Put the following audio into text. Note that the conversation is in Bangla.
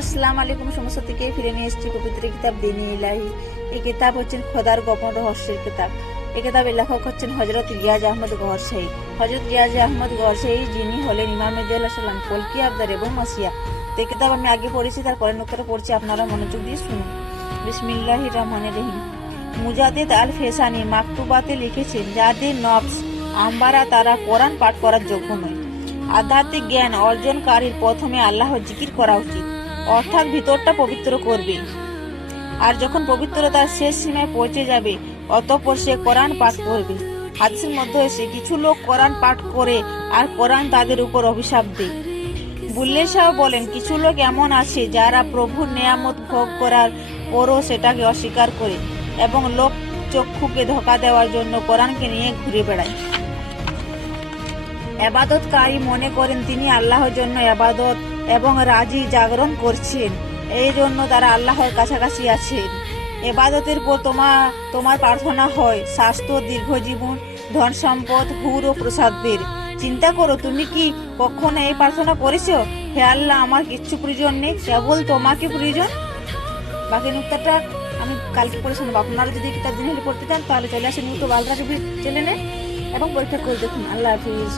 আসসালামু আলাইকুম সমস্ত থেকে ফিরে নিয়ে এসেছি পবিত্র কিতাব দীন ইলাহি। এই কিতাব হচ্ছেন খোদার গোপন রহস্যের কিতাব। এই কিতাবের লেখক হচ্ছেন হযরত রিয়াজ আহমদ গহরসাই। হযরত রিয়াজ আহমদ গহরসাই যিনি হলেন ইমাম মেহদী আলাইহিস সালাম, কলকি আবদার এবং মাসিয়া। এই কিতাব আমি আগে পড়েছি, তার পরের উত্তরে পড়ছি, আপনারা মনোযোগ দিয়ে শুনুন। বিসমিল্লাহির রহমানির রহিম। মুজাদ্দিদ আল ফেসানি মাকতুবাতে লিখেছেন, যাদের নফস আম্বারা তারা কোরআন পাঠ করার যোগ্য নয়। আধ্যাত্মিক জ্ঞান অর্জনকারীর প্রথমে আল্লাহর জিকির করা উচিত, অর্থাৎ ভিতরটা পবিত্র করবে। আর যখন পবিত্রতার শেষ সীমায় পৌঁছে যাবে, অতঃপর সে কোরআন পাঠ করবে। হাদিসের মধ্যে এসে কিছু লোক কোরআন পাঠ করে আর কোরআন তাদের উপর অভিশাপ দেয়। বুল্লে শাহ বলেন, কিছু লোক এমন আছে যারা প্রভুর নেয়ামত ভোগ করার পরও সেটাকে অস্বীকার করে এবং লোক চক্ষুকে ধোঁকা দেওয়ার জন্য কোরআনকে নিয়ে ঘুরে বেড়ায়। এবাদতকারী মনে করেন তিনি আল্লাহর জন্য এবাদত এবং রাজি জাগরণ করছেন, এই জন্য তারা আল্লাহর কাছাকাছি আছেন। এবাদতের পর তোমার প্রার্থনা হয় স্বাস্থ্য, দীর্ঘজীবন, ধন সম্পদ, হুর ও প্রসাদের। চিন্তা করো, তুমি কি কখনো এই প্রার্থনা করেছো, হে আল্লাহ আমার কিচ্ছু প্রয়োজন নেই, কেবল তোমাকে প্রয়োজন? বাকি উত্তরটা আমি কালকে পড়ে শোনাবো। আপনারা যদি কিতাব দিন পড়তে চান তাহলে চলে আসেন ইউটিউব আল রাকিব চ্যানেলে এবং পরীক্ষা করে দেখুন। আল্লাহ হাফিজ।